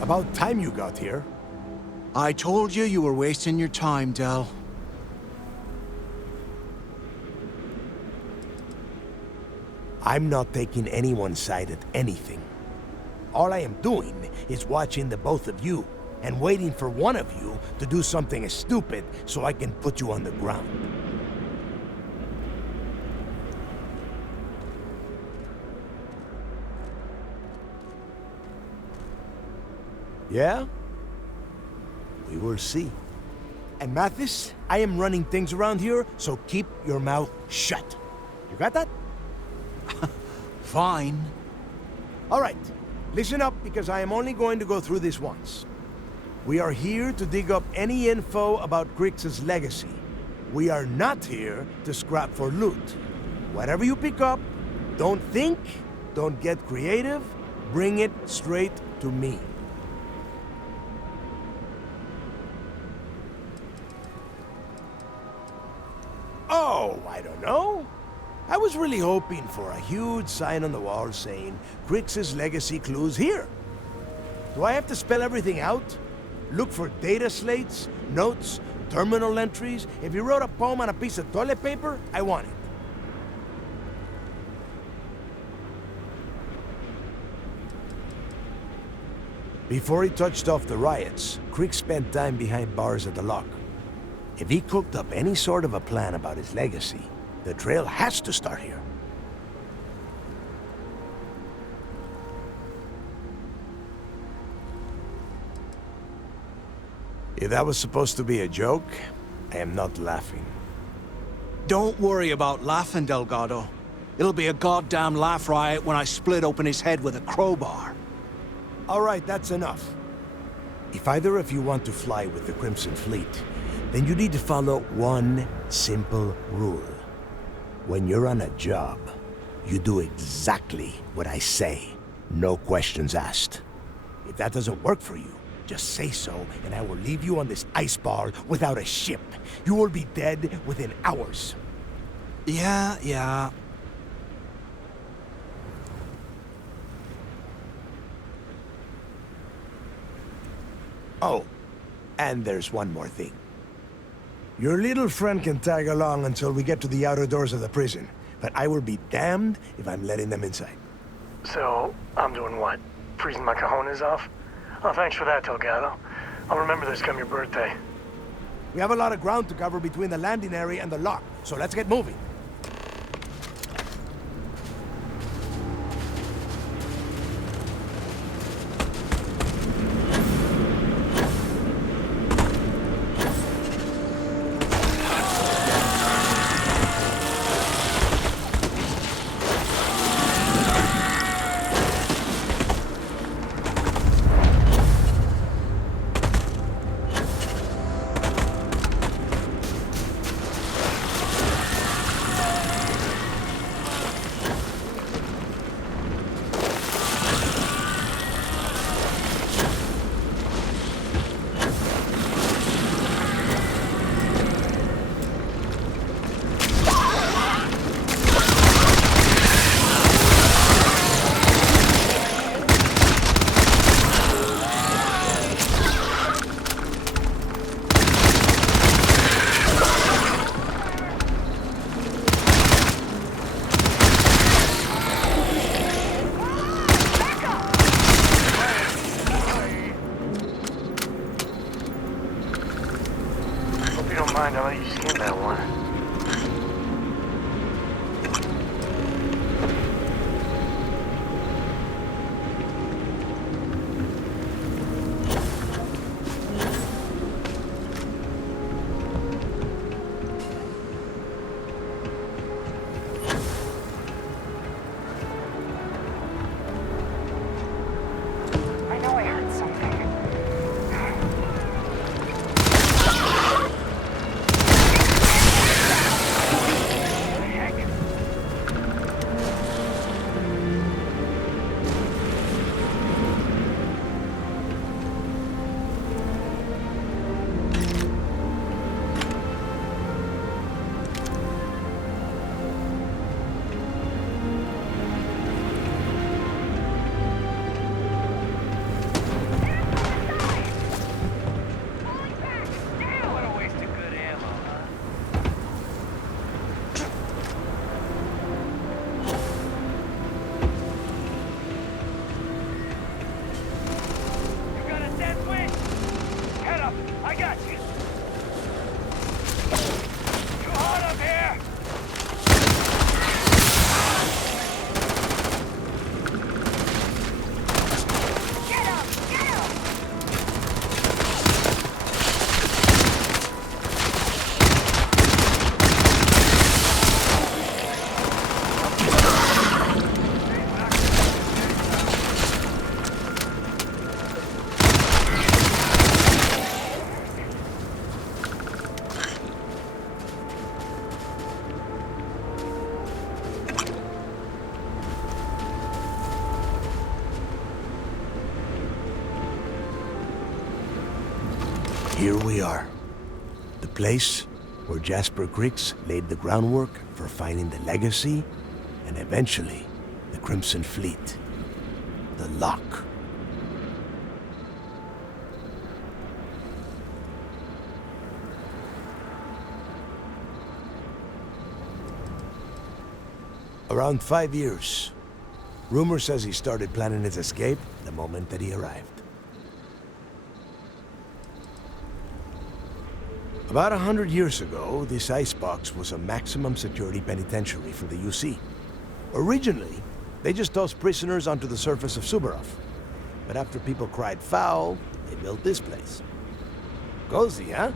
About time you got here. I told you were wasting your time, Del. I'm not taking anyone's side at anything. All I am doing is watching the both of you and waiting for one of you to do something stupid so I can put you on the ground. Yeah? We will see. And Mathis, I am running things around here, so keep your mouth shut. You got that? Fine. All right, listen up because I am only going to go through this once. We are here to dig up any info about Grix's legacy. We are not here to scrap for loot. Whatever you pick up, don't think, don't get creative, bring it straight to me. Oh, I don't know. I was really hoping for a huge sign on the wall saying, Grix's legacy clues here. Do I have to spell everything out? Look for data slates, notes, terminal entries? If you wrote a poem on a piece of toilet paper, I want it. Before he touched off the riots, Grix spent time behind bars at the lock. If he cooked up any sort of a plan about his legacy, the trail has to start here. If that was supposed to be a joke, I am not laughing. Don't worry about laughing, Delgado. It'll be a goddamn laugh riot when I split open his head with a crowbar. All right, that's enough. If either of you want to fly with the Crimson Fleet, then you need to follow one simple rule. When you're on a job, you do exactly what I say. No questions asked. If that doesn't work for you, just say so, and I will leave you on this ice ball without a ship. You will be dead within hours. Yeah. Oh, and there's one more thing. Your little friend can tag along until we get to the outer doors of the prison, but I will be damned if I'm letting them inside. So, I'm doing what? Freezing my cojones off? Oh, thanks for that, Delgado. I'll remember this come your birthday. We have a lot of ground to cover between the landing area and the lock, so let's get moving. Mind, I'll let you skin that one. here we are. The place where Jasper Griggs laid the groundwork for finding the legacy and eventually the Crimson Fleet. The Lock. Around 5 years. Rumor says he started planning his escape the moment that he arrived. About 100 years ago, this icebox was a maximum security penitentiary for the UC. Originally, they just tossed prisoners onto the surface of Suvorov. But after people cried foul, they built this place. Cozy, huh?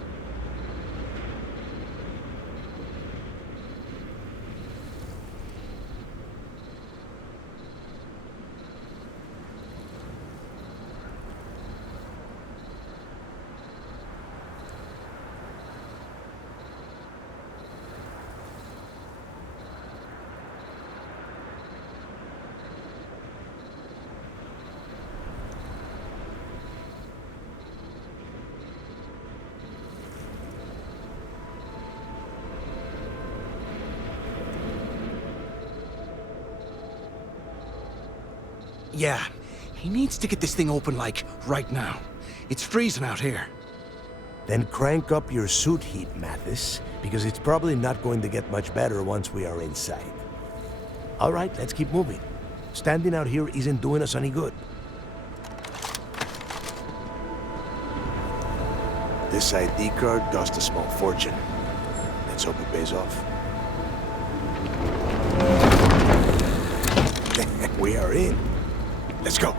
Yeah, he needs to get this thing open, like, right now. It's freezing out here. Then crank up your suit heat, Mathis, because it's probably not going to get much better once we are inside. All right, let's keep moving. Standing out here isn't doing us any good. This ID card cost a small fortune. Let's hope it pays off. We are in. Let's go.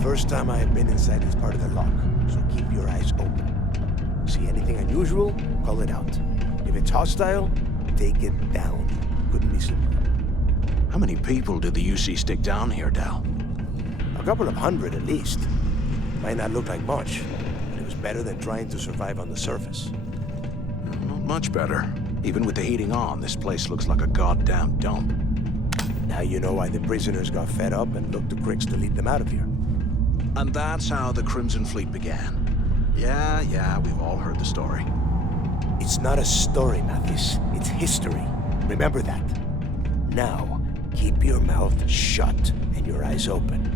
First time I have been inside this part of the lock, so keep your eyes open. See anything unusual, call it out. If it's hostile, take it down. Couldn't be simpler. How many people did the UC stick down here, Dal? A couple of hundred at least. Might not look like much, but it was better than trying to survive on the surface. Not much better. Even with the heating on, this place looks like a goddamn dump. Now you know why the prisoners got fed up and looked to Griggs to lead them out of here. And that's how the Crimson Fleet began. Yeah, we've all heard the story. It's not a story, Mathis. It's history. Remember that. Now, keep your mouth shut and your eyes open.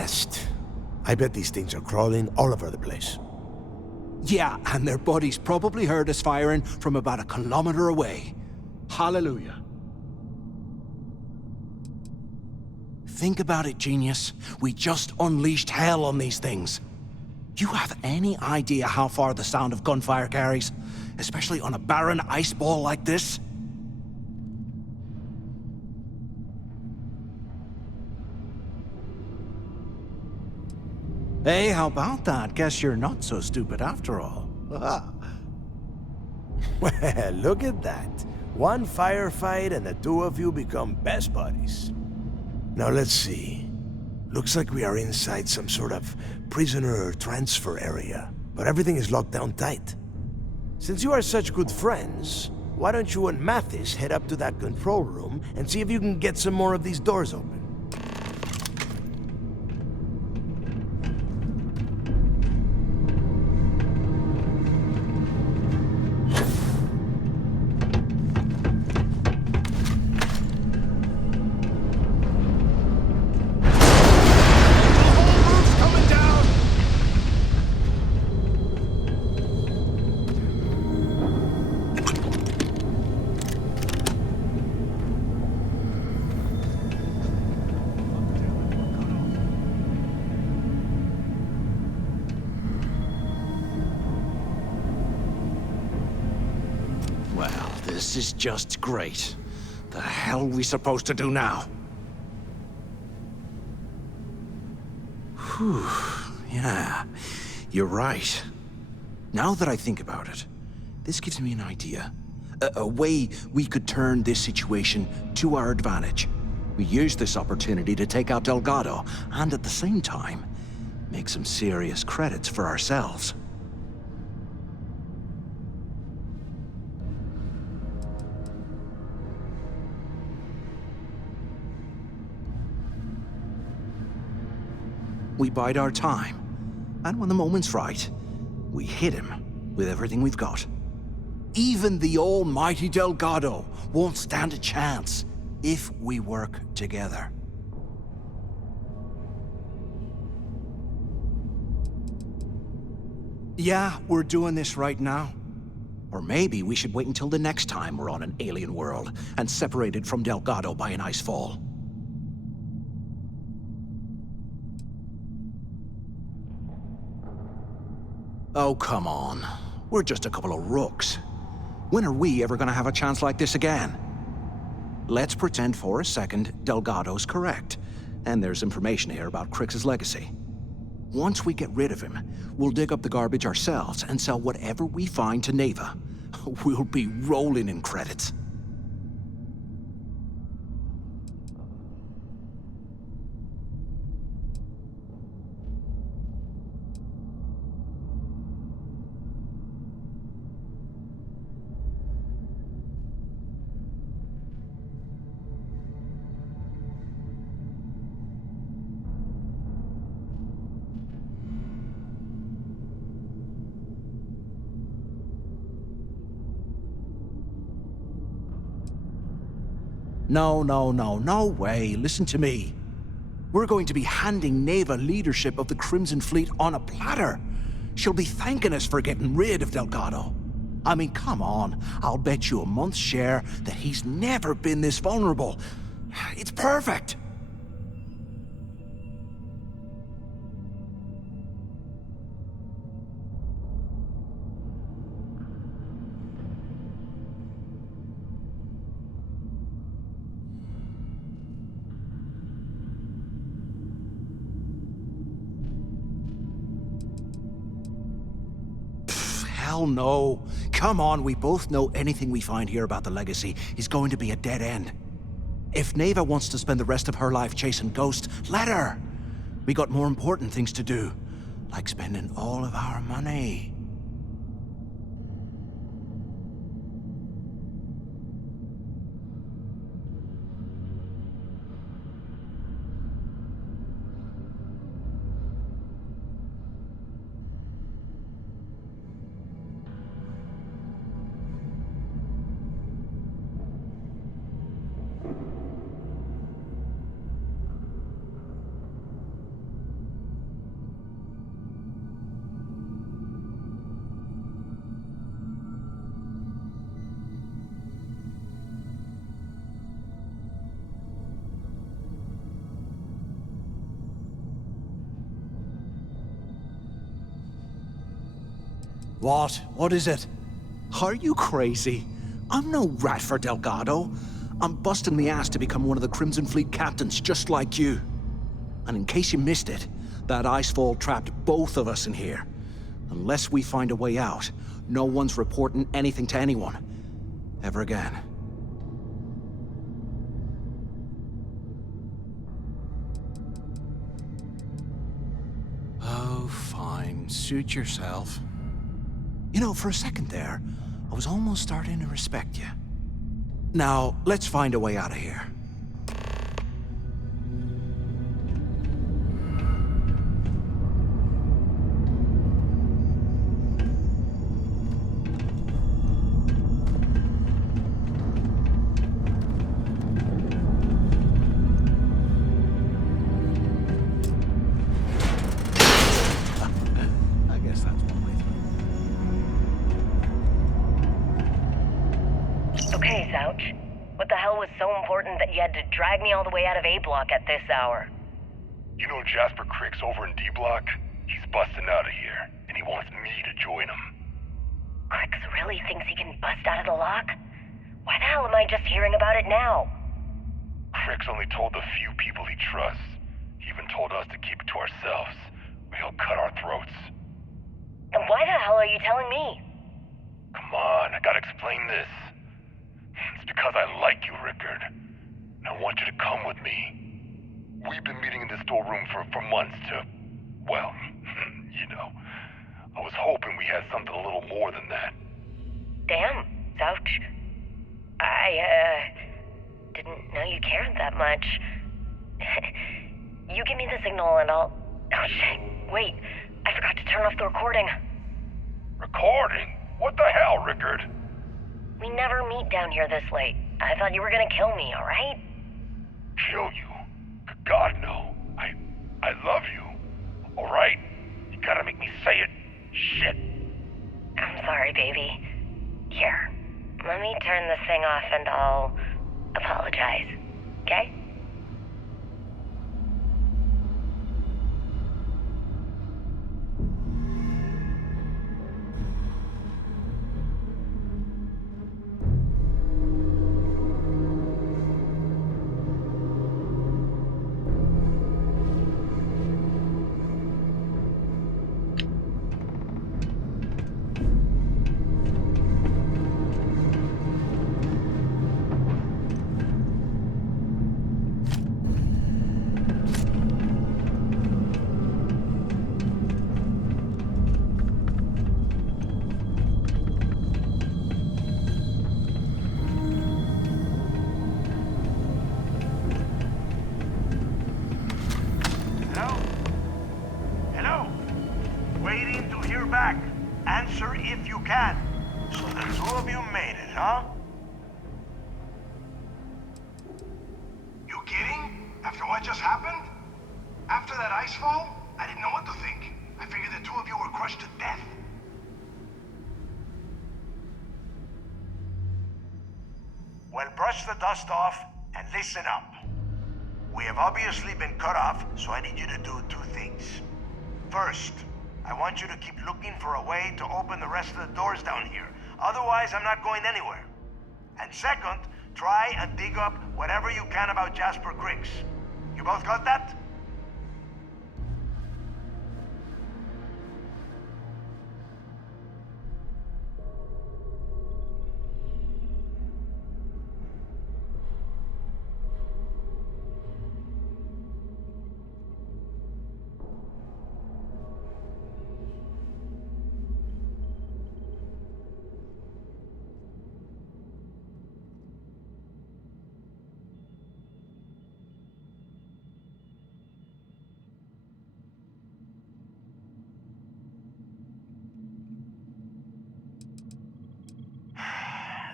nest. I bet these things are crawling all over the place. Yeah, and their buddies probably heard us firing from about a kilometer away. Hallelujah. Think about it, genius. We just unleashed hell on these things. You have any idea how far the sound of gunfire carries? Especially on a barren ice ball like this? Hey, how about that? Guess you're not so stupid after all. Well, look at that. One firefight and the two of you become best buddies. Now let's see. Looks like we are inside some sort of prisoner transfer area, but everything is locked down tight. Since you are such good friends, why don't you and Mathis head up to that control room and see if you can get some more of these doors open? Well, this is just great. The hell are we supposed to do now? Whew, yeah, you're right. Now that I think about it, this gives me an idea. A way we could turn this situation to our advantage. We use this opportunity to take out Delgado, and at the same time, make some serious credits for ourselves. We bide our time, and when the moment's right, we hit him with everything we've got. Even the almighty Delgado won't stand a chance if we work together. Yeah, we're doing this right now. Or maybe we should wait until the next time we're on an alien world and separated from Delgado by an ice fall. Oh, come on. We're just a couple of rooks. When are we ever gonna have a chance like this again? Let's pretend for a second Delgado's correct, and there's information here about Crix's legacy. Once we get rid of him, we'll dig up the garbage ourselves and sell whatever we find to Neva. We'll be rolling in credits. No way. Listen to me. We're going to be handing Neva leadership of the Crimson Fleet on a platter. She'll be thanking us for getting rid of Delgado. I mean, come on. I'll bet you a month's share that he's never been this vulnerable. It's perfect. Hell no. Come on, we both know anything we find here about the legacy is going to be a dead end. If Neva wants to spend the rest of her life chasing ghosts, let her. We got more important things to do, like spending all of our money. What? What is it? Are you crazy? I'm no rat for Delgado. I'm busting the ass to become one of the Crimson Fleet captains, just like you. And in case you missed it, that icefall trapped both of us in here. Unless we find a way out, no one's reporting anything to anyone. Ever again. Oh, fine. Suit yourself. You know, for a second there, I was almost starting to respect you. Now, let's find a way out of here. I guess that's one way through. Okay, Zouch. What the hell was so important that you had to drag me all the way out of A Block at this hour? You know Jasper Crick's over in D Block? He's busting out of here, and he wants me to join him. Crix really thinks he can bust out of the lock? Why the hell am I just hearing about it now? Crick's only told the few people he trusts. He even told us to keep it to ourselves, or he'll cut our throats. Then why the hell are you telling me? Come on, I gotta explain this. It's because I like you, Rickard. And I want you to come with me. We've been meeting in this storeroom for months to, well, you know. I was hoping we had something a little more than that. Damn, Zouch. I, didn't know you cared that much. You give me the signal and I'll... Oh, shit. Wait, I forgot to turn off the recording. Recording? What the hell, Rickard? We never meet down here this late. I thought you were gonna kill me, alright? Kill you? God, no. I love you. Alright? You gotta make me say it. Shit. I'm sorry, baby. Here, let me turn this thing off and I'll apologize, okay? Answer if you can. So the two of you made it, huh? You kidding? After what just happened? After that ice fall? I didn't know what to think. I figured the two of you were crushed to death. Well, brush the dust off and listen up. We have obviously been cut off, so I need you to do two things. First, I want you to keep looking for a way to open the rest of the doors down here. Otherwise, I'm not going anywhere. And second, try and dig up whatever you can about Jasper Crick's. You both got that?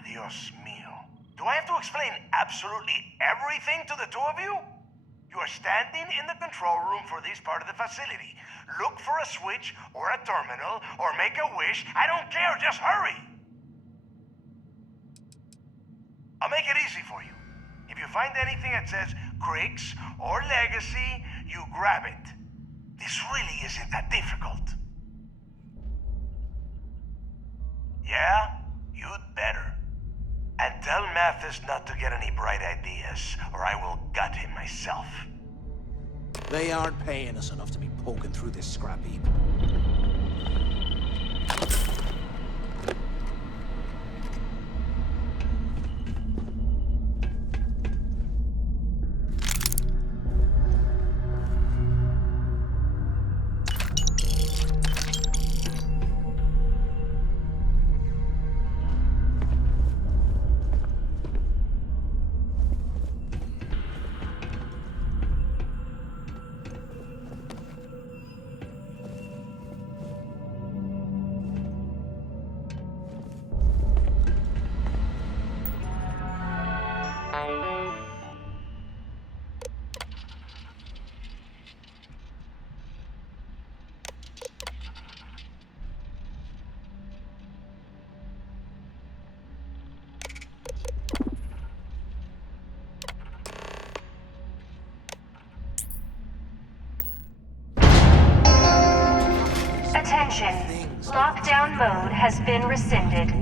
Dios mío. Do I have to explain absolutely everything to the two of you? You are standing in the control room for this part of the facility. Look for a switch or a terminal or make a wish. I don't care, just hurry. I'll make it easy for you. If you find anything that says Cricks or Legacy, you grab it. This really isn't that difficult. Yeah? You'd better. And tell Mathis not to get any bright ideas, or I will gut him myself. They aren't paying us enough to be poking through this scrap heap. Attention. Lockdown mode has been rescinded.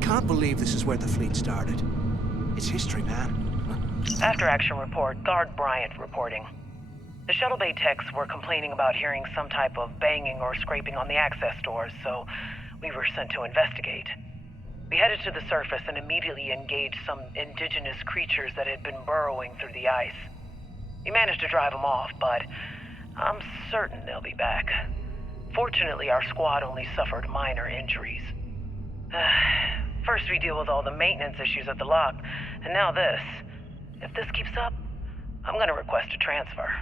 Can't believe this is where the fleet started. It's history, man. After action report, Guard Bryant reporting. The shuttle bay techs were complaining about hearing some type of banging or scraping on the access doors, so we were sent to investigate. We headed to the surface and immediately engaged some indigenous creatures that had been burrowing through the ice. We managed to drive them off, but I'm certain they'll be back. Fortunately, our squad only suffered minor injuries. First we deal with all the maintenance issues at the lock, and now this. If this keeps up, I'm gonna request a transfer.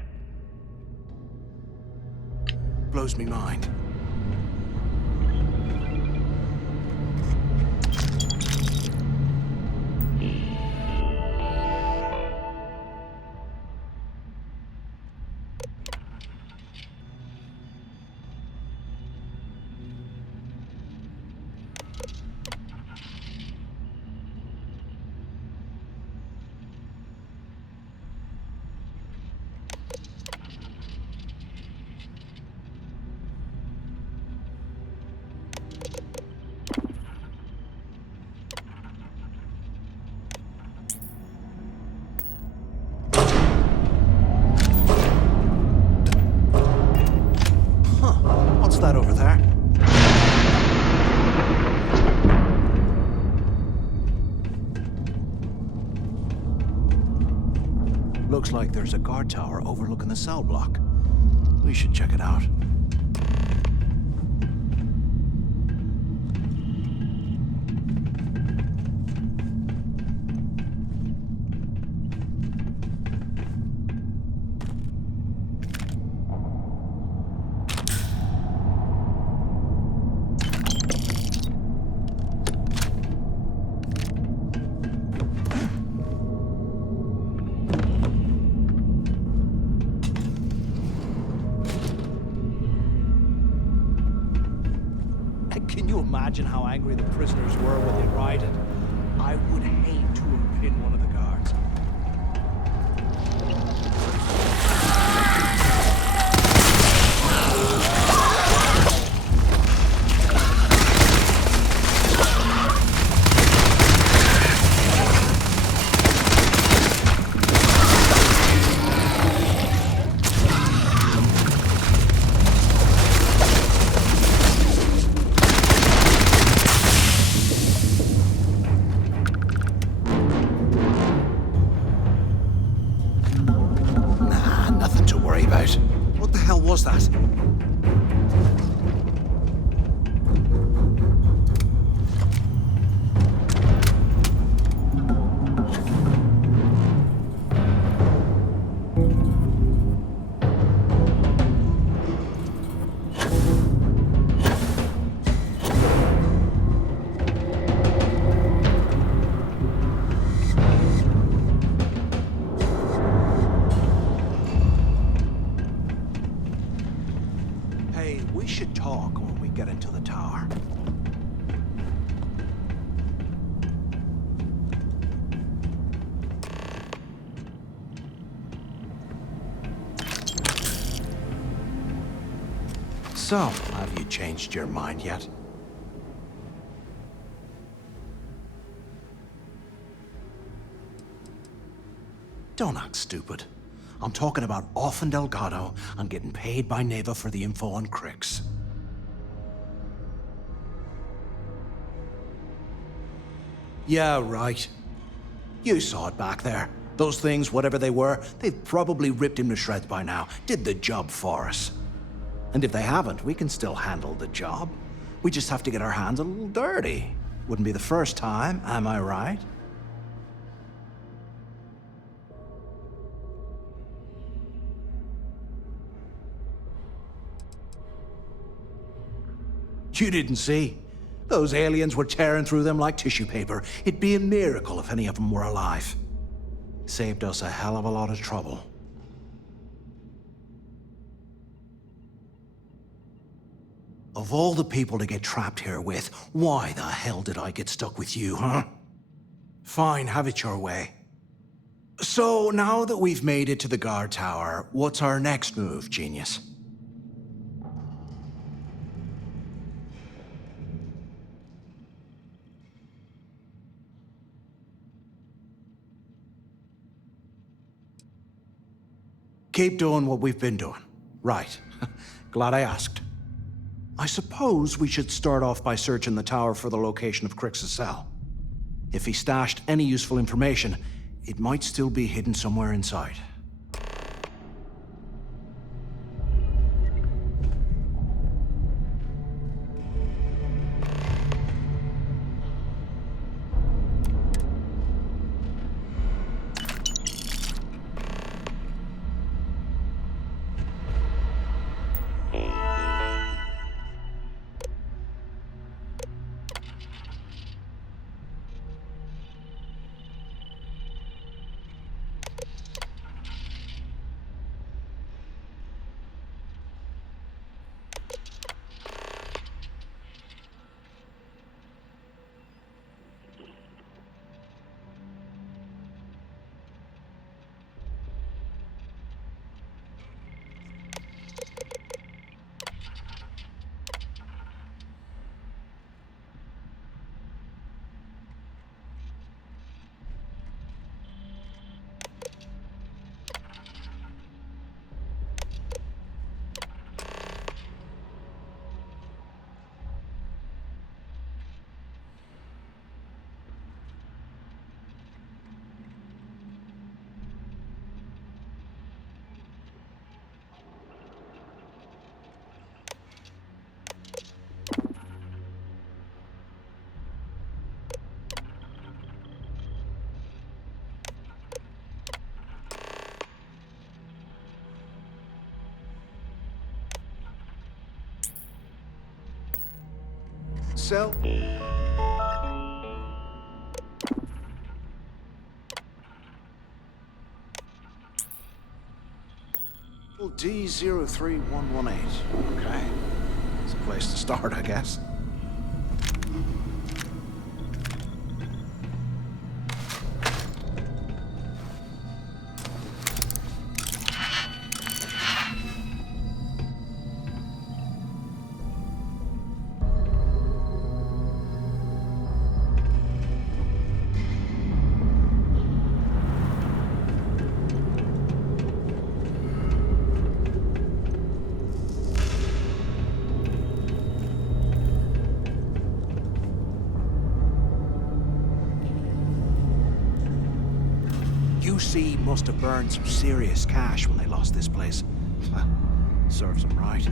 Blows me mind. What's that over there? Looks like there's a guard tower overlooking the cell block. We should check it out. Can you imagine how angry the prisoners were when they rioted? I would hate to have been one of the guards. Nothing to worry about. What the hell was that? We should talk when we get into the tower. So, have you changed your mind yet? Don't act stupid. I'm talking about off in Delgado and getting paid by Neva for the info on Crix. Yeah, right. You saw it back there. Those things, whatever they were, they've probably ripped him to shreds by now. Did the job for us. And if they haven't, we can still handle the job. We just have to get our hands a little dirty. Wouldn't be the first time, am I right? You didn't see. Those aliens were tearing through them like tissue paper. It'd be a miracle if any of them were alive. Saved us a hell of a lot of trouble. Of all the people to get trapped here with, why the hell did I get stuck with you, huh? Fine, have it your way. So, now that we've made it to the guard tower, what's our next move, genius? Keep doing what we've been doing. Right. Glad I asked. I suppose we should start off by searching the tower for the location of Crix's cell. If he stashed any useful information, it might still be hidden somewhere inside. Cell? D03118. Okay. It's a place to start, I guess. UC must have burned some serious cash when they lost this place. Serves them right.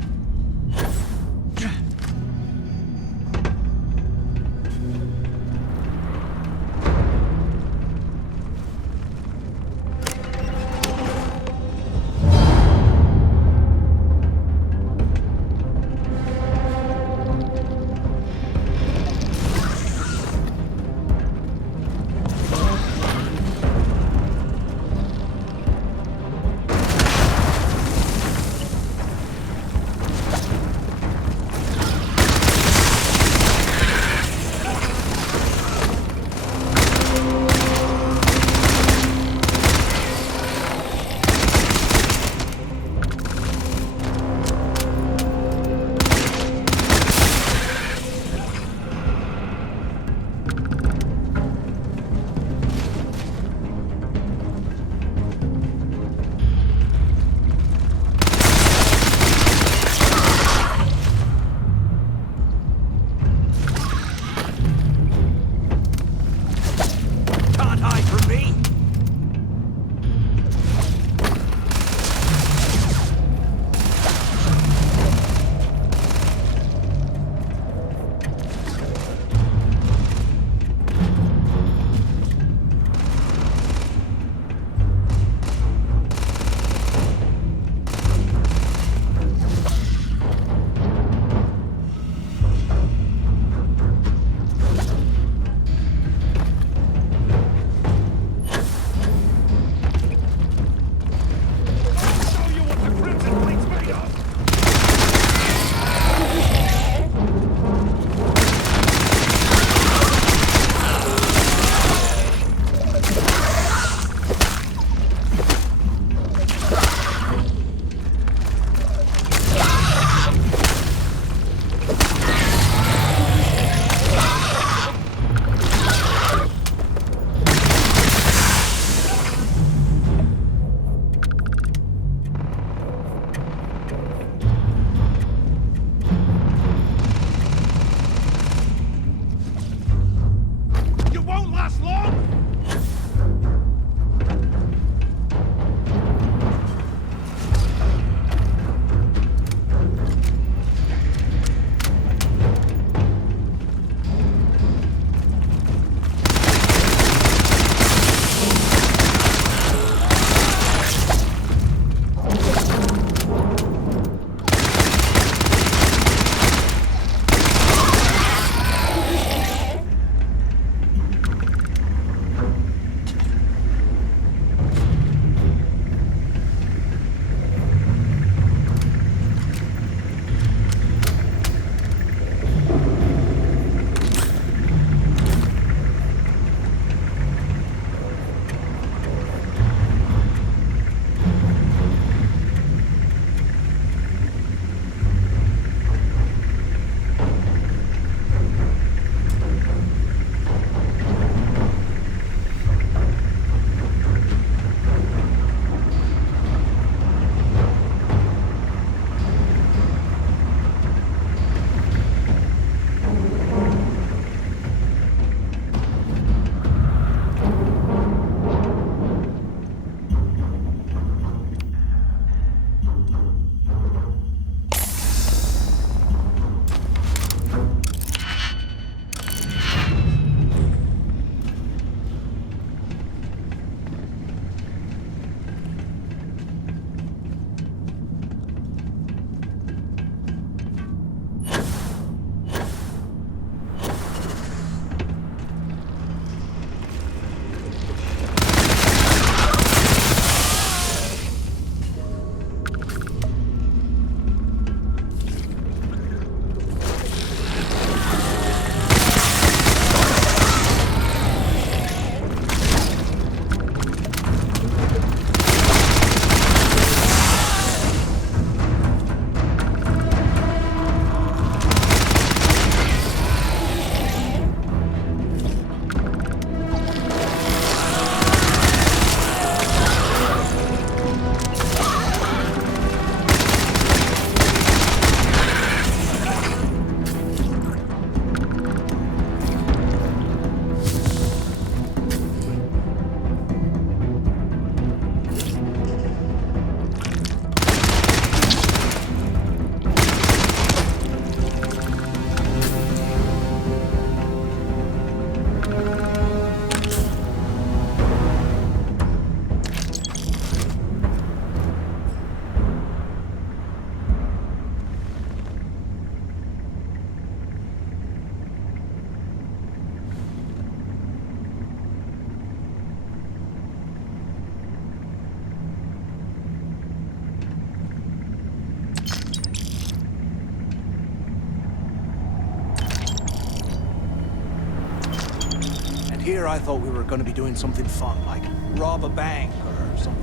here, I thought we were going to be doing something fun, like rob a bank or something.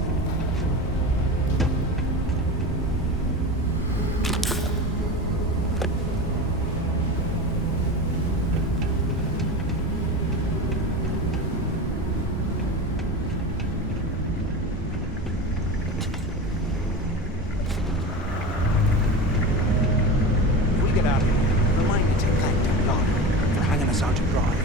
If we get out of here, remind me to thank Delgado for hanging us out to dry.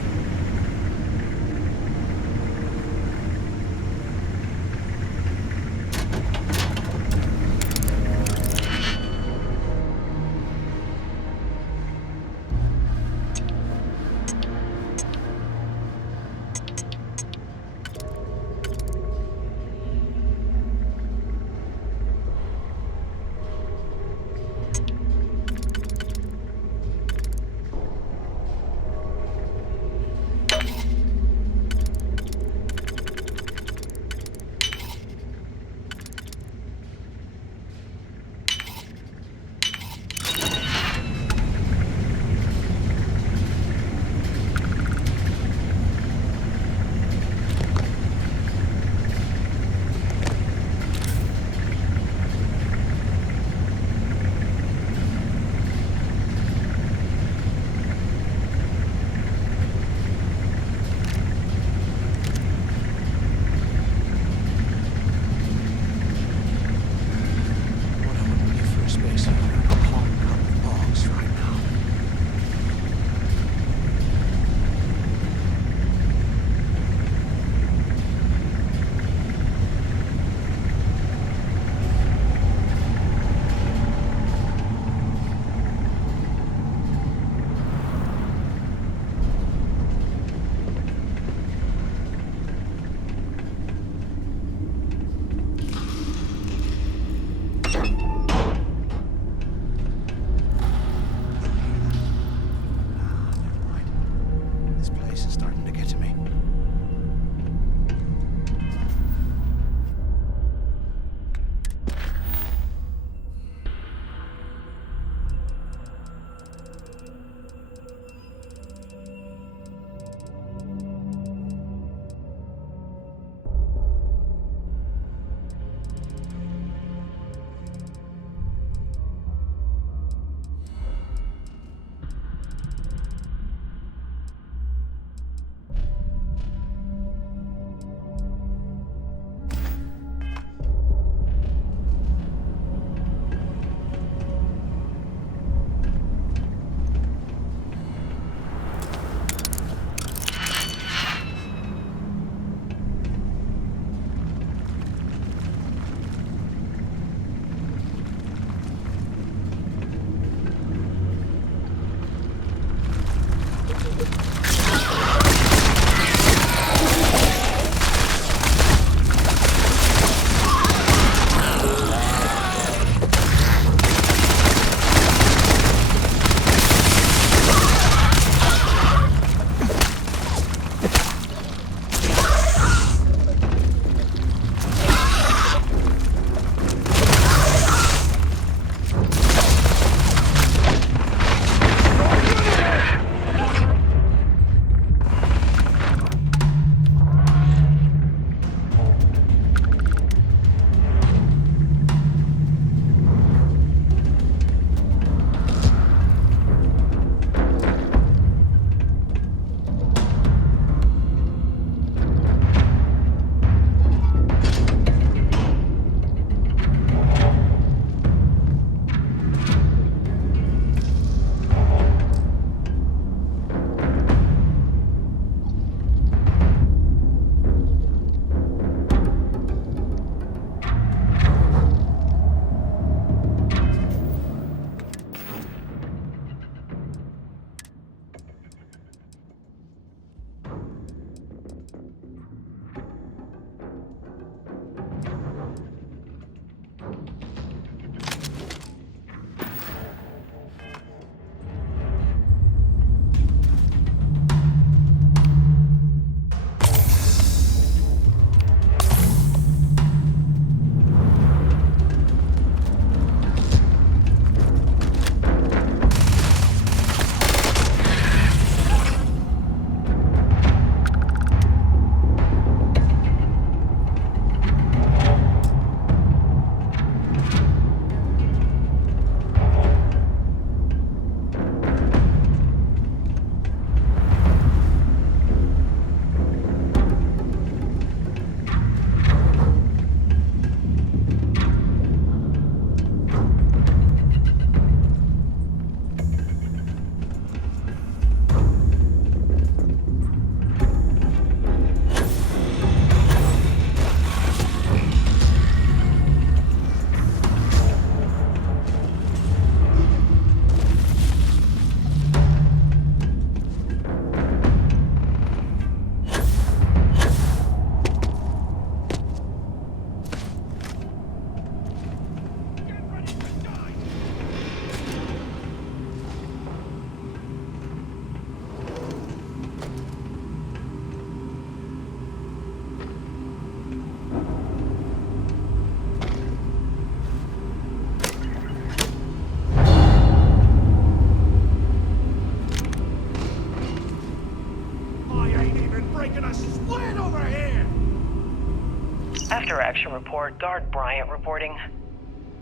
extraction report. Guard Bryant reporting.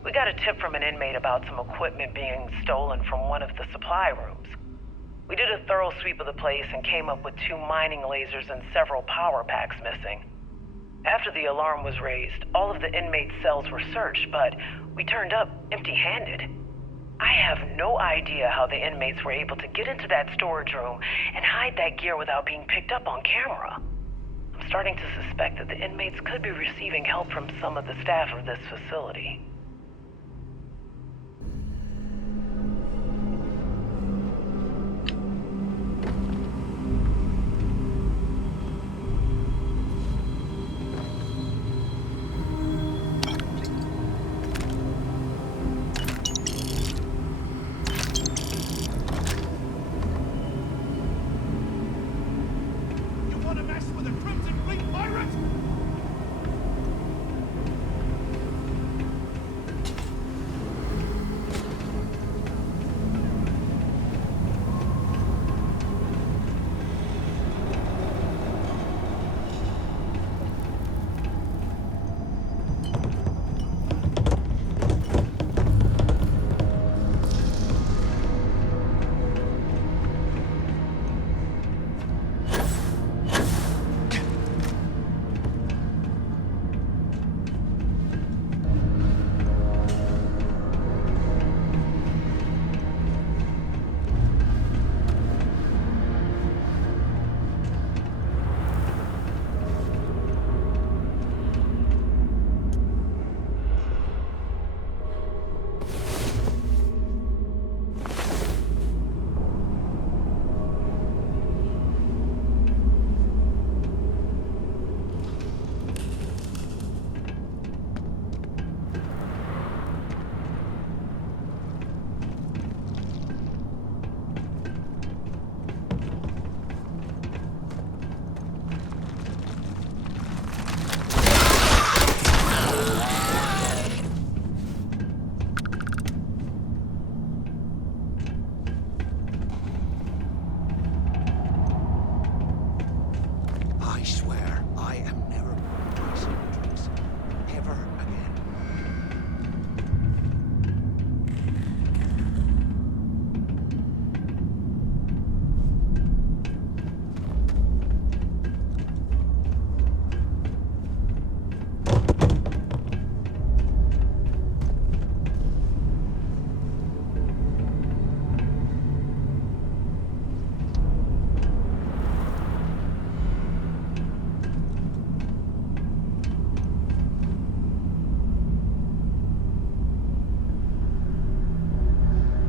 We got a tip from an inmate about some equipment being stolen from one of the supply rooms. We did a thorough sweep of the place and came up with 2 mining lasers and several power packs missing. After the alarm was raised, all of the inmates' cells were searched, but we turned up empty-handed. I have no idea how the inmates were able to get into that storage room and hide that gear without being picked up on camera. I'm starting to suspect that the inmates could be receiving help from some of the staff of this facility.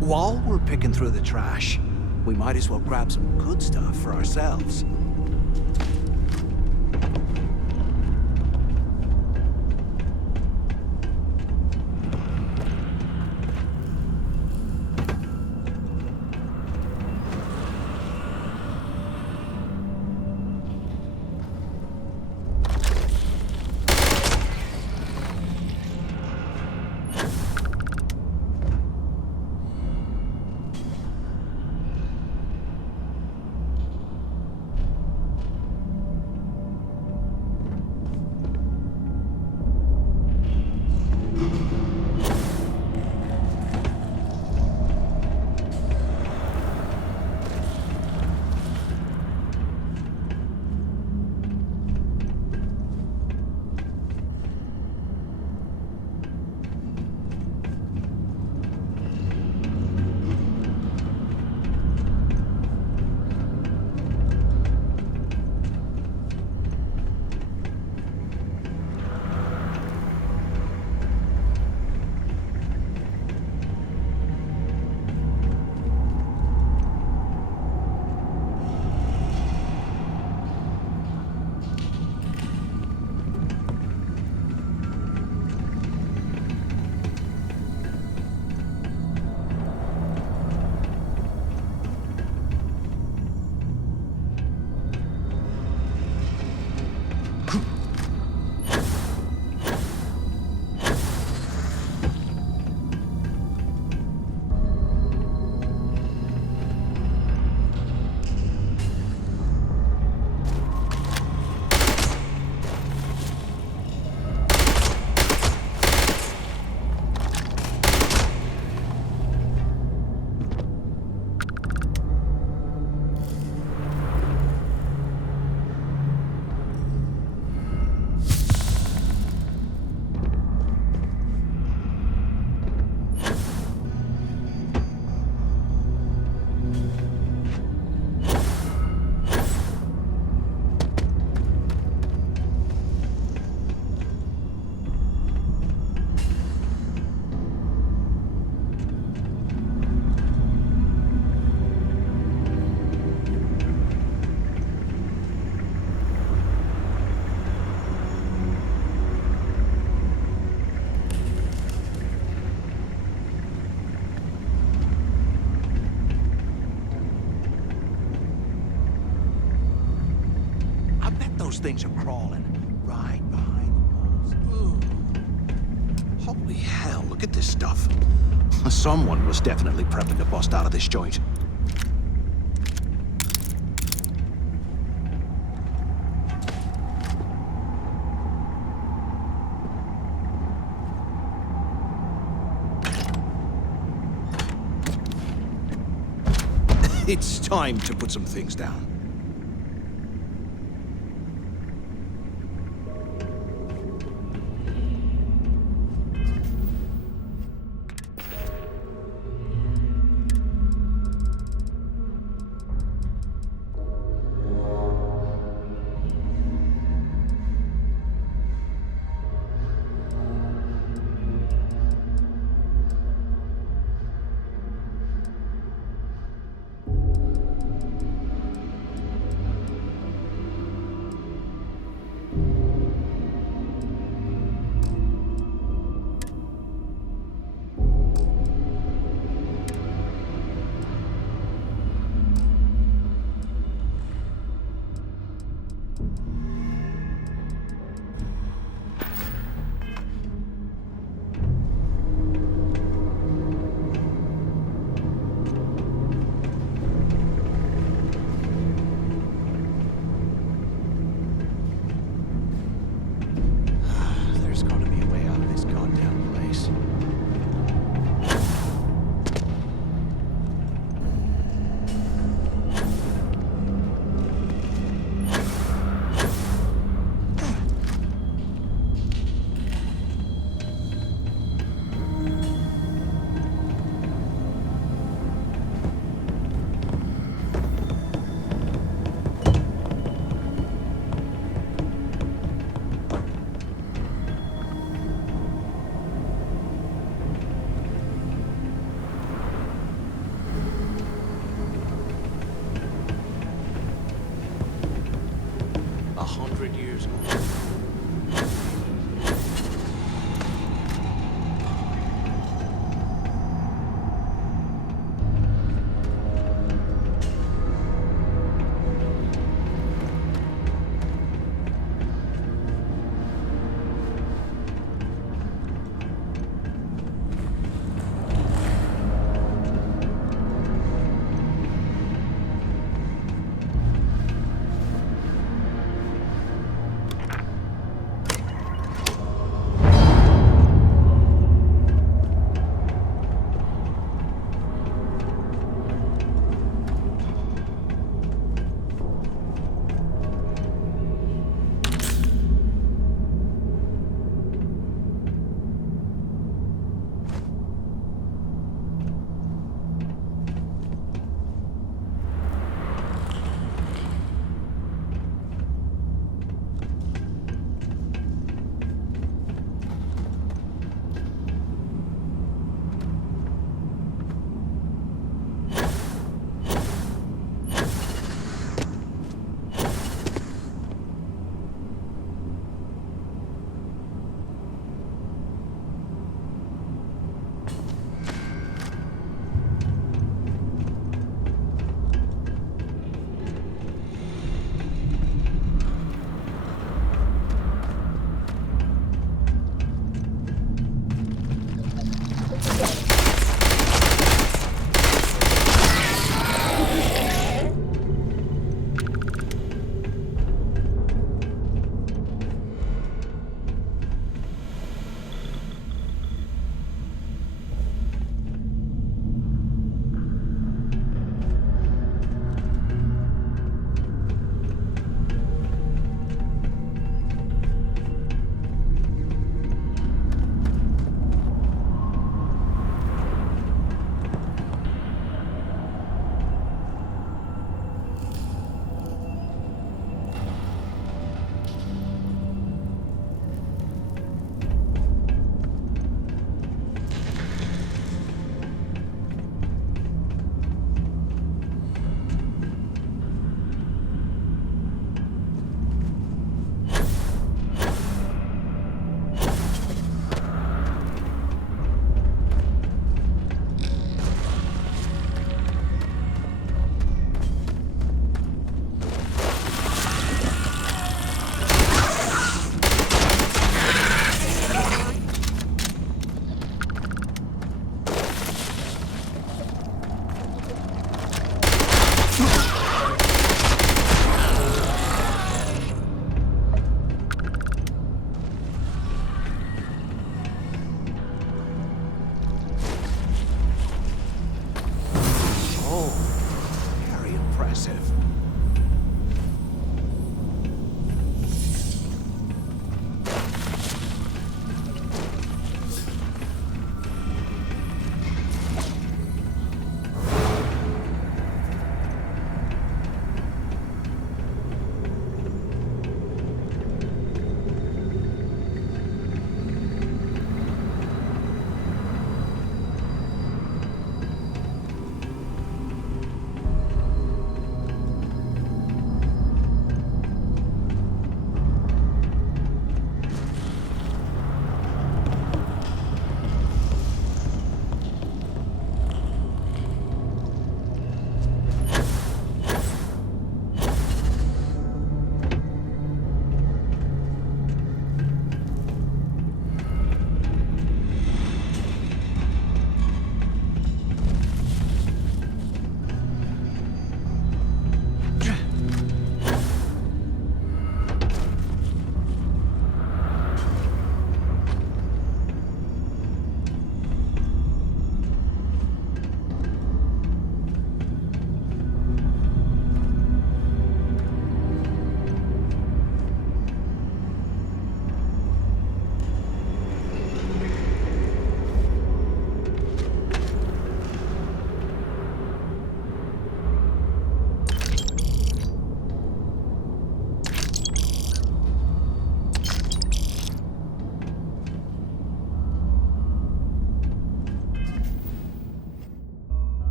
While we're picking through the trash, we might as well grab some good stuff for ourselves. Those things are crawling right behind the walls. Ugh. Holy hell, look at this stuff. Someone was definitely prepping to bust out of this joint. It's time to put some things down.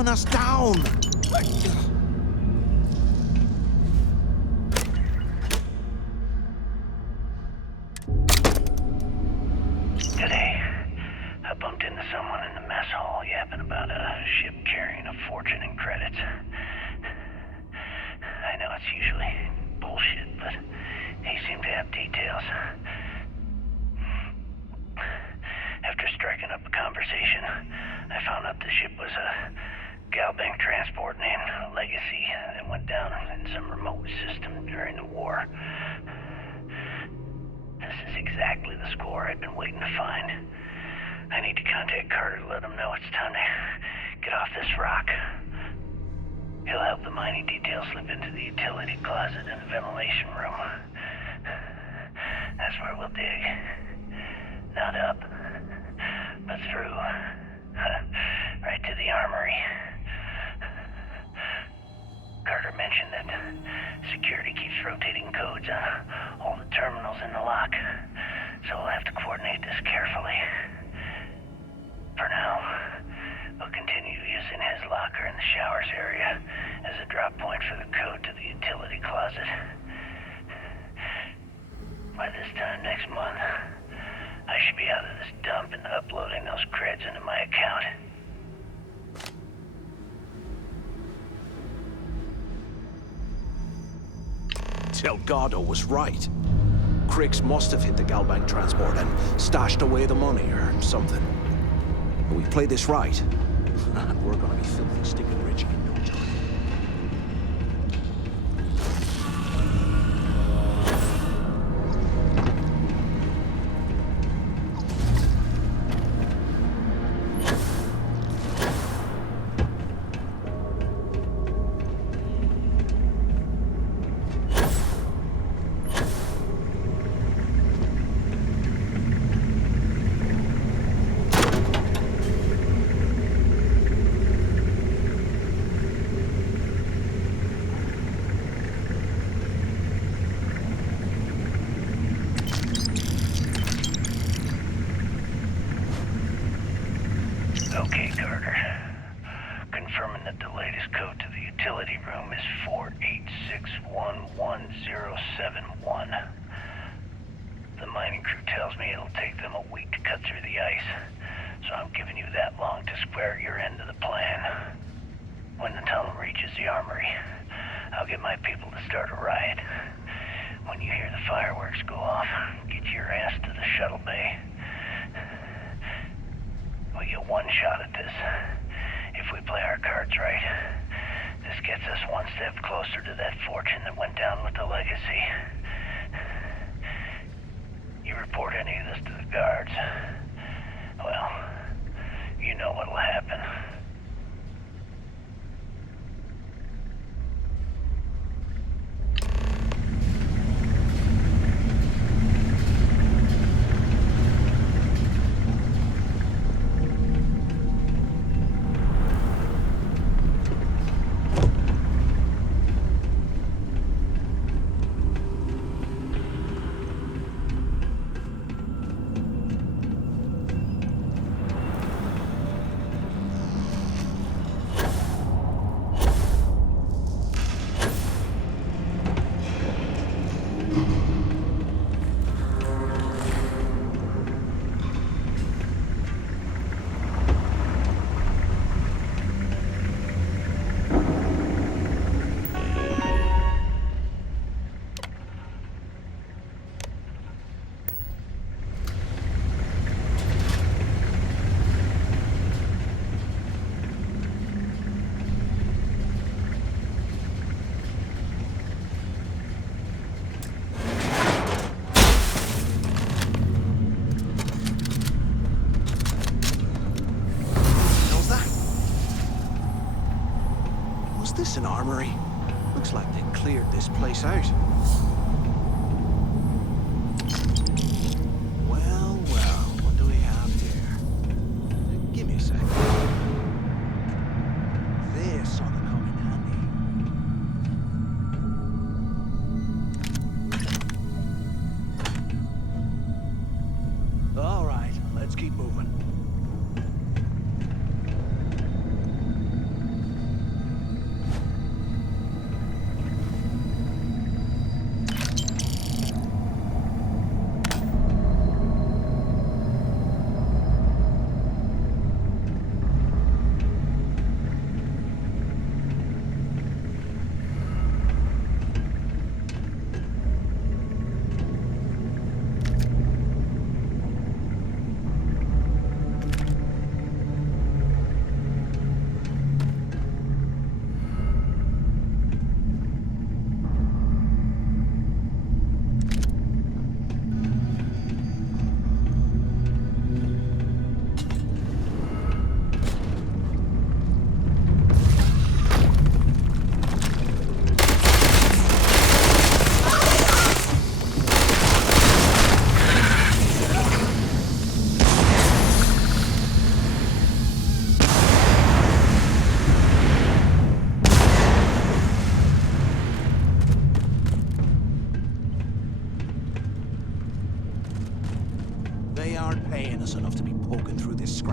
slowing us down! Today, I bumped into someone in the mess hall yapping about a ship carrying a fortune in credits. I know it's usually bullshit, but he seemed to have details. After striking up a conversation, I found out the ship was a Galbank transport named Legacy that went down in some remote system during the war. This is exactly the score I've been waiting to find. I need to contact Carter to let him know it's time to get off this rock. He'll help the mining detail slip into the utility closet in the ventilation room. That's where we'll dig. Not up, but through. Right to the armory. Carter mentioned that security keeps rotating codes on all the terminals in the lock, so we'll have to coordinate this carefully. For now, we'll continue using his locker in the showers area as a drop point for the code to the utility closet. By this time next month, I should be out of this dump and uploading those creds into my account. Delgado was right. Cricks must have hit the Galbank transport and stashed away the money or something. If we play this right, we're gonna be filthy stinking rich in no time. Okay, Carter. Confirming that the latest code to the utility room is 486111071. The mining crew tells me it'll take them a week to cut through the ice, so I'm giving you that long to square your end of the plan. When the tunnel reaches the armory, I'll get my people to start a riot. When you hear the fireworks go off, get your ass to the shuttle bay. We get one shot at this. If we play our cards right, this gets us one step closer to that fortune that went down with the Legacy. You report any of this to the guards, well, you know what'll happen. Was this an armory? Looks like they cleared this place out. Well, what do we have here? Give me a second. This ought to come in handy. All right, let's keep moving.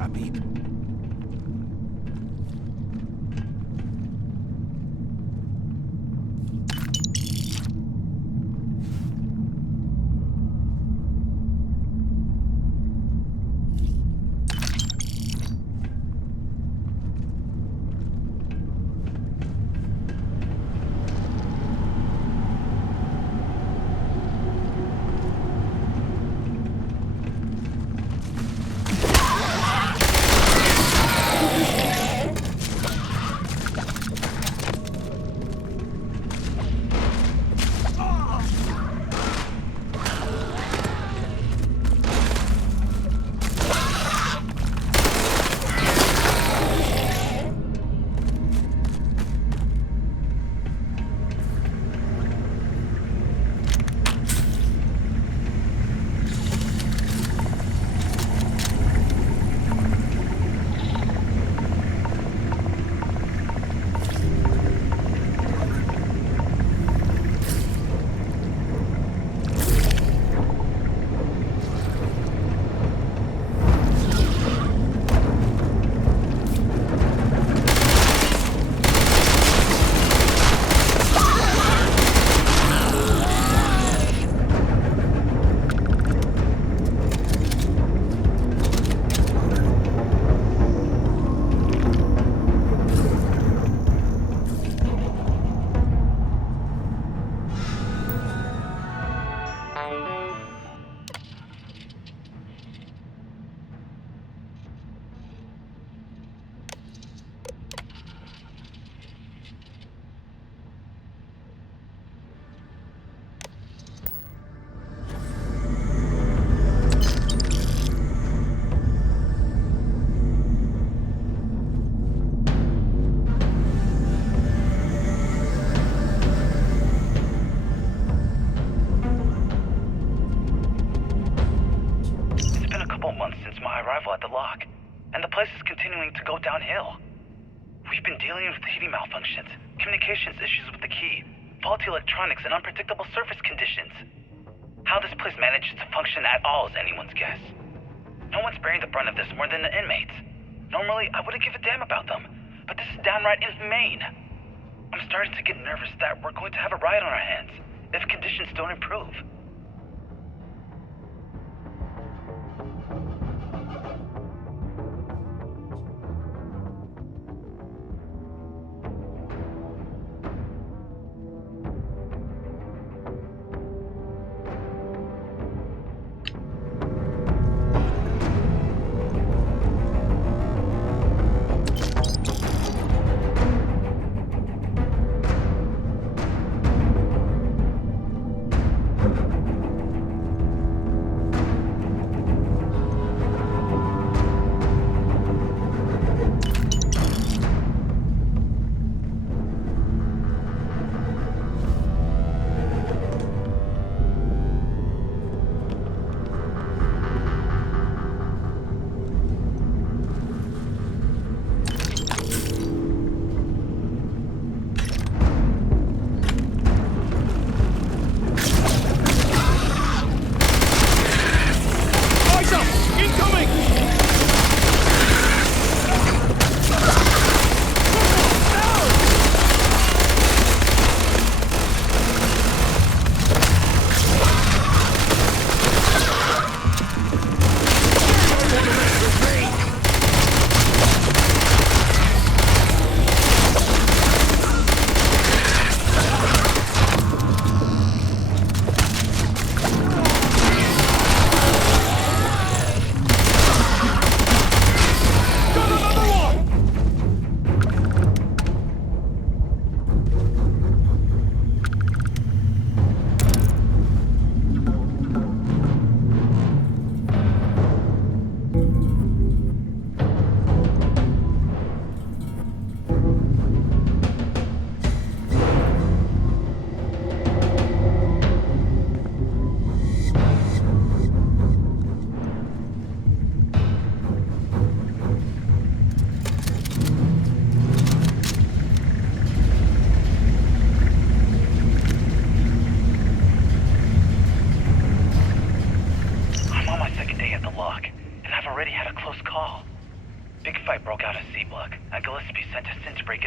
Habib. At the lock, and the place is continuing to go downhill. We've been dealing with heating malfunctions, communications issues with the key, faulty electronics, and unpredictable surface conditions. How this place manages to function at all is anyone's guess. No one's bearing the brunt of this more than the inmates. Normally, I wouldn't give a damn about them, but this is downright inhumane. I'm starting to get nervous that we're going to have a riot on our hands if conditions don't improve.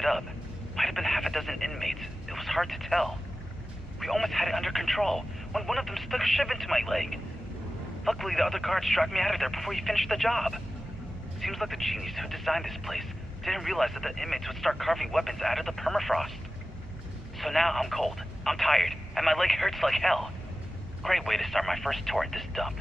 it up. Might have been half a dozen inmates. It was hard to tell. We almost had it under control when one of them stuck a shiv into my leg. Luckily, the other guards dragged me out of there before he finished the job. Seems like the genius who designed this place didn't realize that the inmates would start carving weapons out of the permafrost. So now I'm cold, I'm tired, and my leg hurts like hell. Great way to start my first tour at this dump.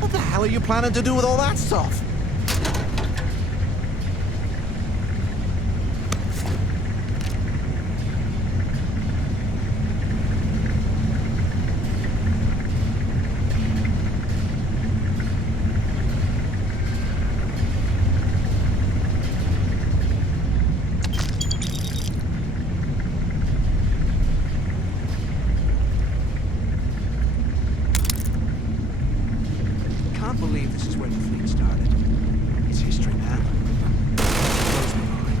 What the hell are you planning to do with all that stuff? I can't believe this is where the fleet started. It's history now. Blows my mind.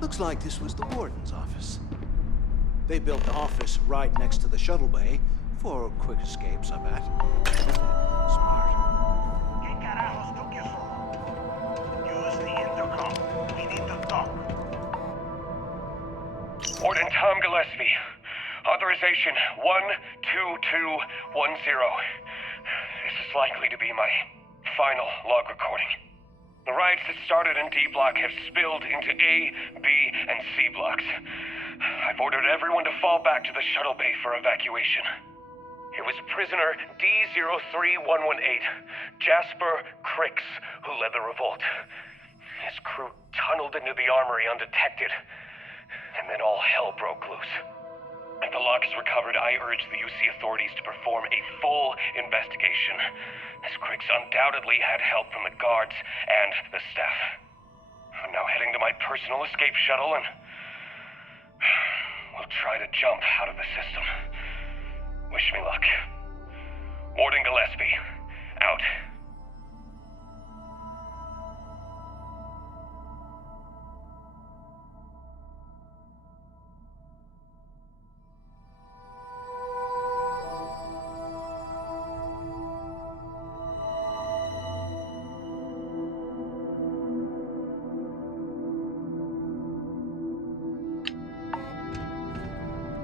Looks like this was the warden's office. They built the office right next to the shuttle bay for quick escapes, I bet. Smart. ¿Qué carajos took you so long? Use the intercom. We need to talk. Warden Tom Gillespie. Authorization 12210. This is likely to be my final log recording. The riots that started in D Block have spilled into A, B, and C blocks. I've ordered everyone to fall back to the shuttle bay for evacuation. It was prisoner D03118, Jasper Cricks, who led the revolt. His crew tunneled into the armory undetected, and then all hell broke loose. If the log is recovered, I urge the UC authorities to perform a full investigation, as Cricks undoubtedly had help from the guards and the staff. I'm now heading to my personal escape shuttle and we'll try to jump out of the system. Wish me luck. Warden Gillespie, Out.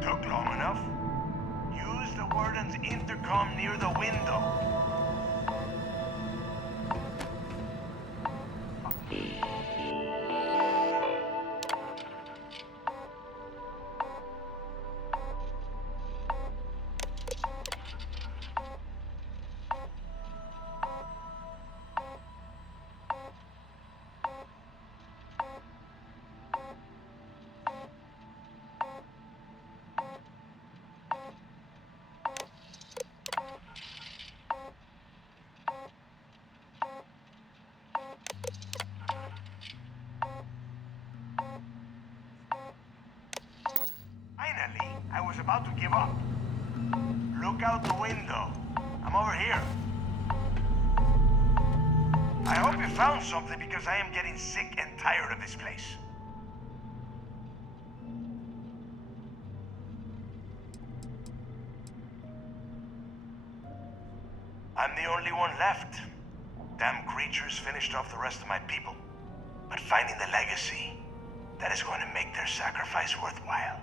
Took long enough? Use the warden's intercom near the window. Finally, I was about to give up. Look out the window. I'm over here. I hope you found something because I am getting sick and tired of this place. I'm the only one left. Damn creatures finished off the rest of my people. But finding the legacy, that is going to make their sacrifice worthwhile.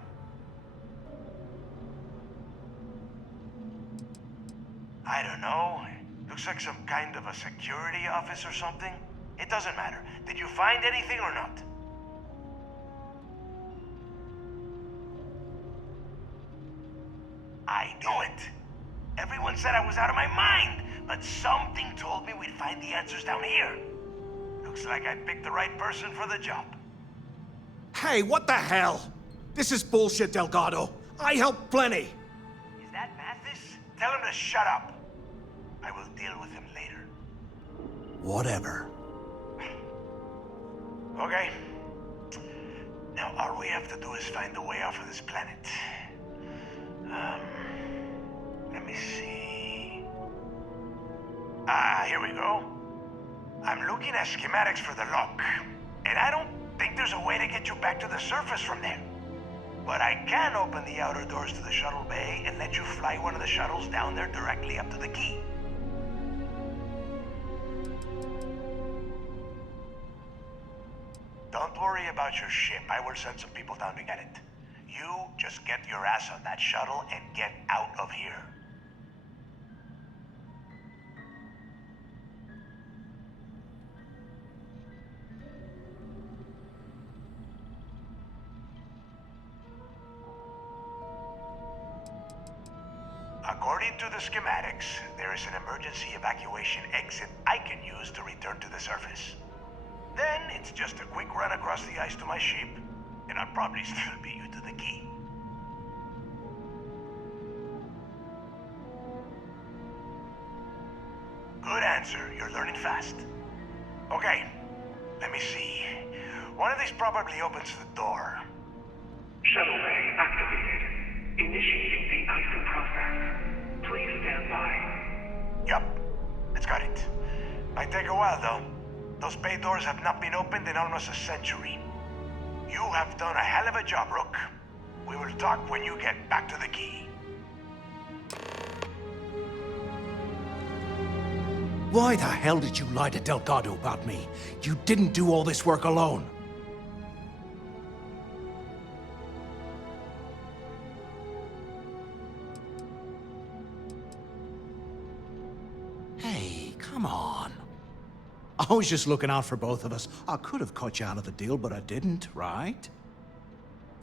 I don't know. Looks like some kind of a security office or something. It doesn't matter. Did you find anything or not? I knew it. Everyone said I was out of my mind, but something told me we'd find the answers down here. Looks like I picked the right person for the job. Hey, what the hell? This is bullshit, Delgado. I helped plenty. Is that Mathis? Tell him to shut up. I will deal with him later. Whatever. Okay. Now all we have to do is find the way off of this planet. Let me see. Here we go. I'm looking at schematics for the lock, and I don't think there's a way to get you back to the surface from there. But I can open the outer doors to the shuttle bay and let you fly one of the shuttles down there directly up to the key. Don't worry about your ship. I will send some people down to get it. You just get your ass on that shuttle and get out of here. According to the schematics, there is an emergency evacuation exit I can use to return to the surface. Then it's just a quick run across the ice to my ship, and I'll probably still beat you to the key. Good answer. You're learning fast. Okay, let me see. One of these probably opens the door. Shuttle bay activated. Initiating the icing process. Please stand by. Yup, it's got it. Might take a while though. Those bay doors have not been opened in almost a century. You have done a hell of a job, Rook. We will talk when you get back to the key. Why the hell did you lie to Delgado about me? You didn't do all this work alone. Hey, come on. I was just looking out for both of us. I could have cut you out of the deal, but I didn't, right?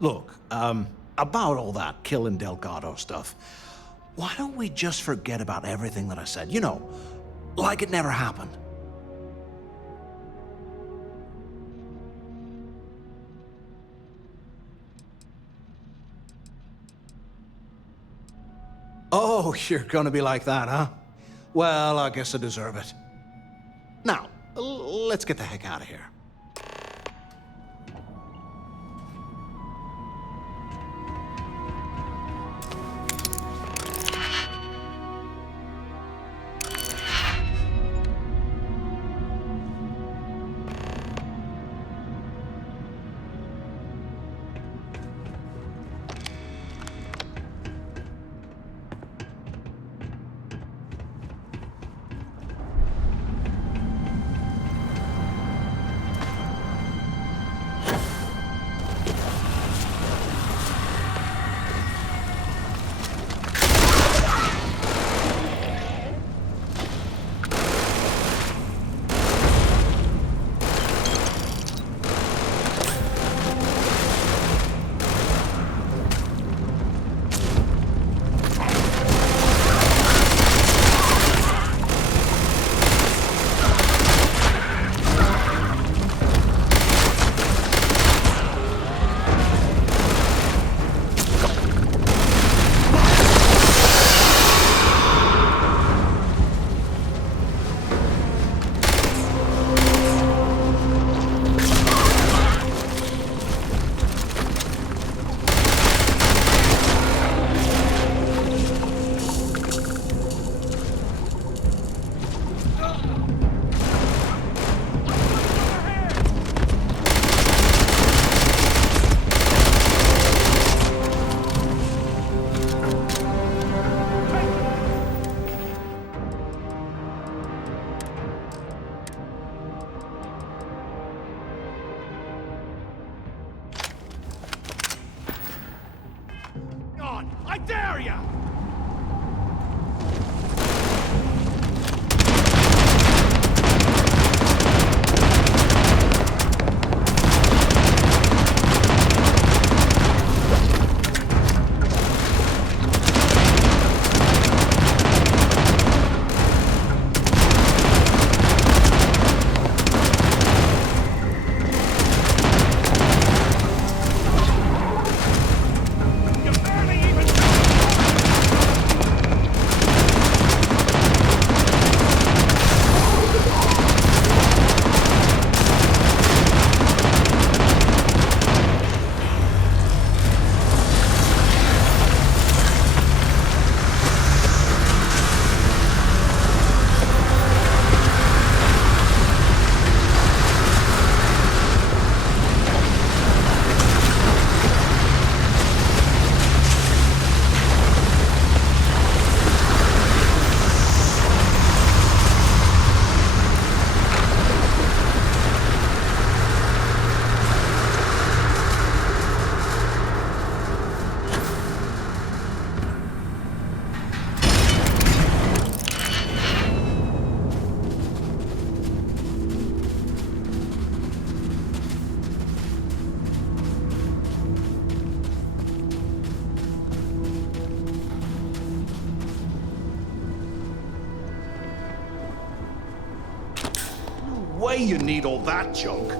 Look, about all that killing Delgado stuff, why don't we just forget about everything that I said? You know, like it never happened. Oh, you're gonna be like that, huh? Well, I guess I deserve it. Now, let's get the heck out of here. dare ya! Way you need all that junk.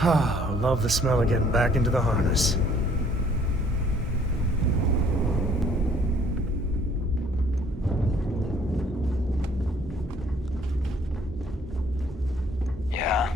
Ah, love the smell of getting back into the harness. Yeah?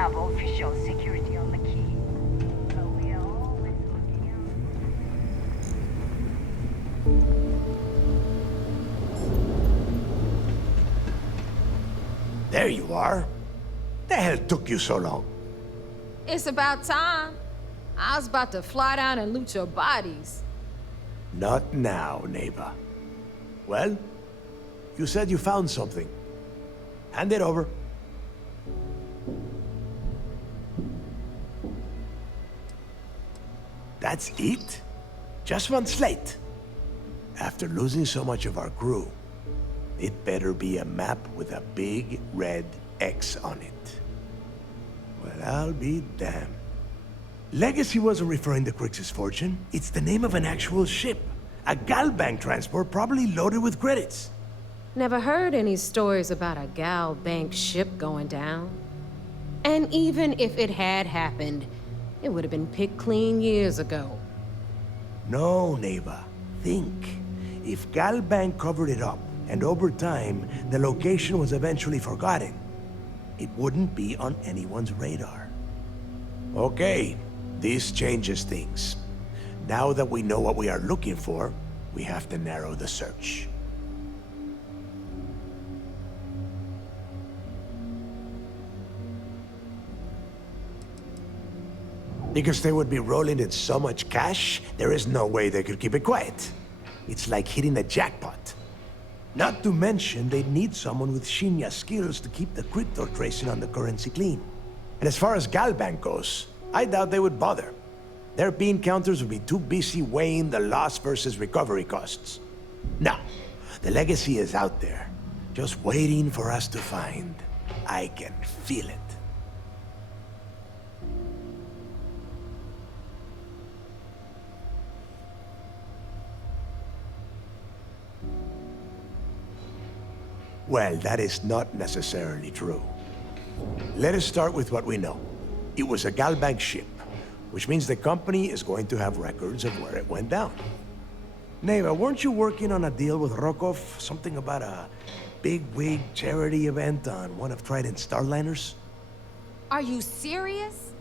have official security on the key. But we are always looking out. There you are. The hell took you so long? It's about time. I was about to fly down and loot your bodies. Not now, neighbor. Well, you said you found something. Hand it over. That's it? Just one slate? After losing so much of our crew, it better be a map with a big red X on it. Well, I'll be damned. Legacy wasn't referring to Crix's fortune. It's the name of an actual ship. A Galbank transport probably loaded with credits. Never heard any stories about a Gal Bank ship going down. And even if it had happened, it would have been picked clean years ago. No, neighbor. Think. If Galbank covered it up, and over time, the location was eventually forgotten, it wouldn't be on anyone's radar. Okay, this changes things. Now that we know what we are looking for, we have to narrow the search. Because they would be rolling in so much cash, there is no way they could keep it quiet. It's like hitting a jackpot. Not to mention, they'd need someone with Shinya skills to keep the crypto tracing on the currency clean. And as far as Galbank goes, I doubt they would bother. Their bean counters would be too busy weighing the loss versus recovery costs. No, the legacy is out there, just waiting for us to find. I can feel it. Well, that is not necessarily true. Let us start with what we know. It was a Galbank ship, which means the company is going to have records of where it went down. Neva, weren't you working on a deal with Rokov? Something about a big-wig charity event on one of Trident's Starliners? Are you serious?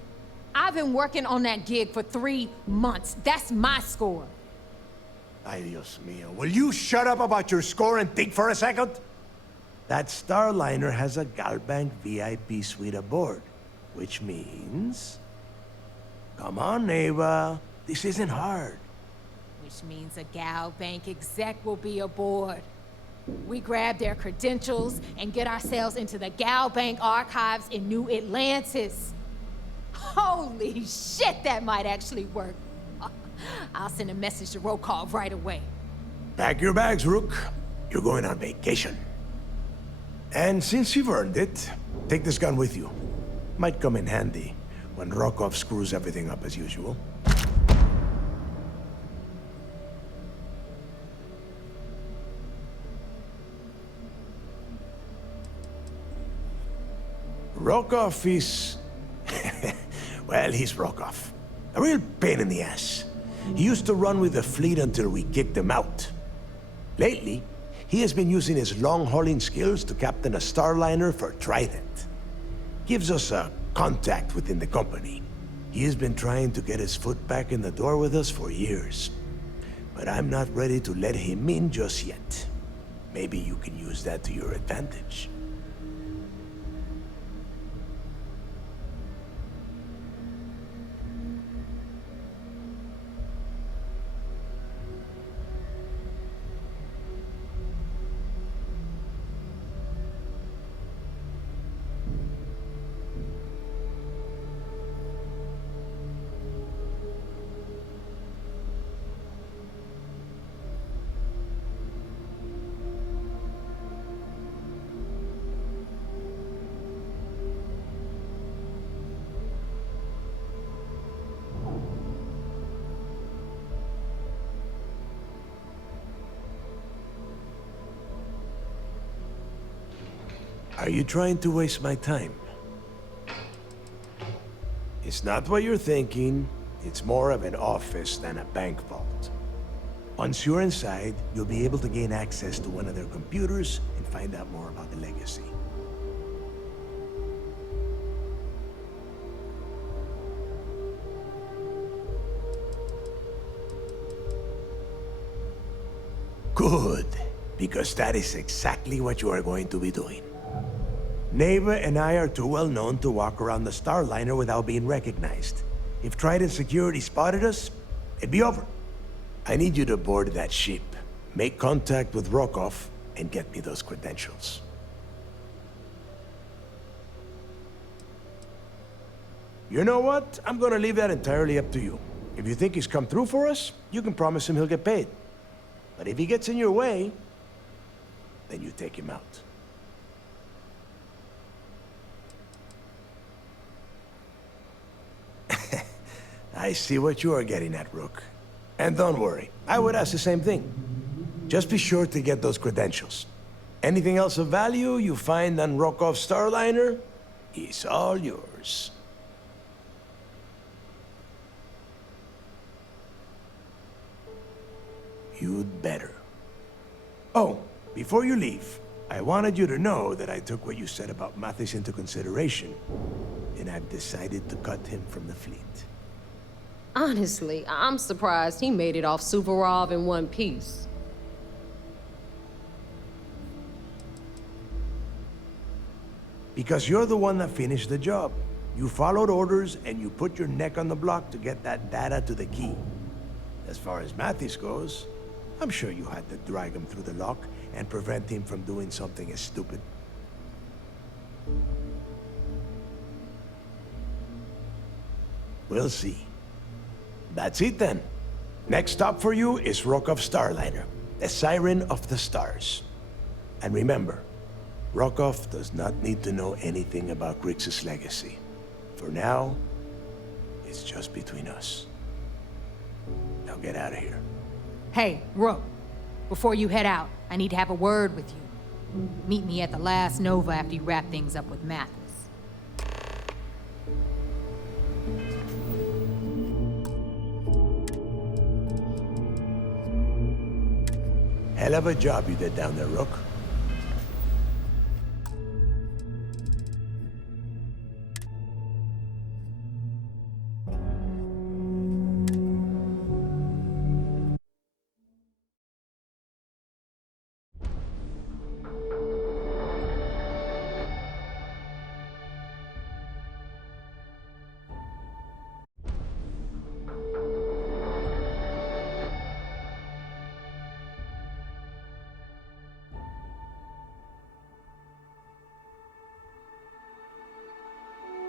I've been working on that gig for 3 months. That's my score. Ay, Dios mío. Will you shut up about your score and think for a second? That Starliner has a Galbank VIP suite aboard, which means... Come on, Neva. This isn't hard. Which means a Gal Bank exec will be aboard. We grab their credentials and get ourselves into the Gal Bank archives in New Atlantis. Holy shit, that might actually work. I'll send a message to Rokov right away. Pack your bags, Rook. You're going on vacation. And since you've earned it, take this gun with you. Might come in handy when Rokov screws everything up as usual. Rokov is... well, he's Rokov. A real pain in the ass. He used to run with the fleet until we kicked him out. Lately, he has been using his long-hauling skills to captain a Starliner for Trident. Gives us a contact within the company. He has been trying to get his foot back in the door with us for years. But I'm not ready to let him in just yet. Maybe you can use that to your advantage. Are you trying to waste my time? It's not what you're thinking. It's more of an office than a bank vault. Once you're inside, you'll be able to gain access to one of their computers and find out more about the legacy. Good, because that is exactly what you are going to be doing. Neva and I are too well known to walk around the Starliner without being recognized. If Trident Security spotted us, it'd be over. I need you to board that ship, make contact with Rokov, and get me those credentials. You know what? I'm gonna leave that entirely up to you. If you think he's come through for us, you can promise him he'll get paid. But if he gets in your way, then you take him out. I see what you are getting at, Rook. And don't worry, I would ask the same thing. Just be sure to get those credentials. Anything else of value you find on Rokov's Starliner is all yours. You'd better. Oh, before you leave, I wanted you to know that I took what you said about Mathis into consideration, and I've decided to cut him from the fleet. Honestly, I'm surprised he made it off Suvorov in one piece. Because you're the one that finished the job. You followed orders and you put your neck on the block to get that data to the key. As far as Mathis goes, I'm sure you had to drag him through the lock and prevent him from doing something as stupid. We'll see. That's it then. Next stop for you is Rokov's Starliner, the Siren of the Stars. And remember, Rokov does not need to know anything about Grixis' legacy. For now, it's just between us. Now get out of here. Hey, Rook, before you head out, I need to have a word with you. Meet me at the last Nova after you wrap things up with Mathis. Hell of a job you did down there, Rook.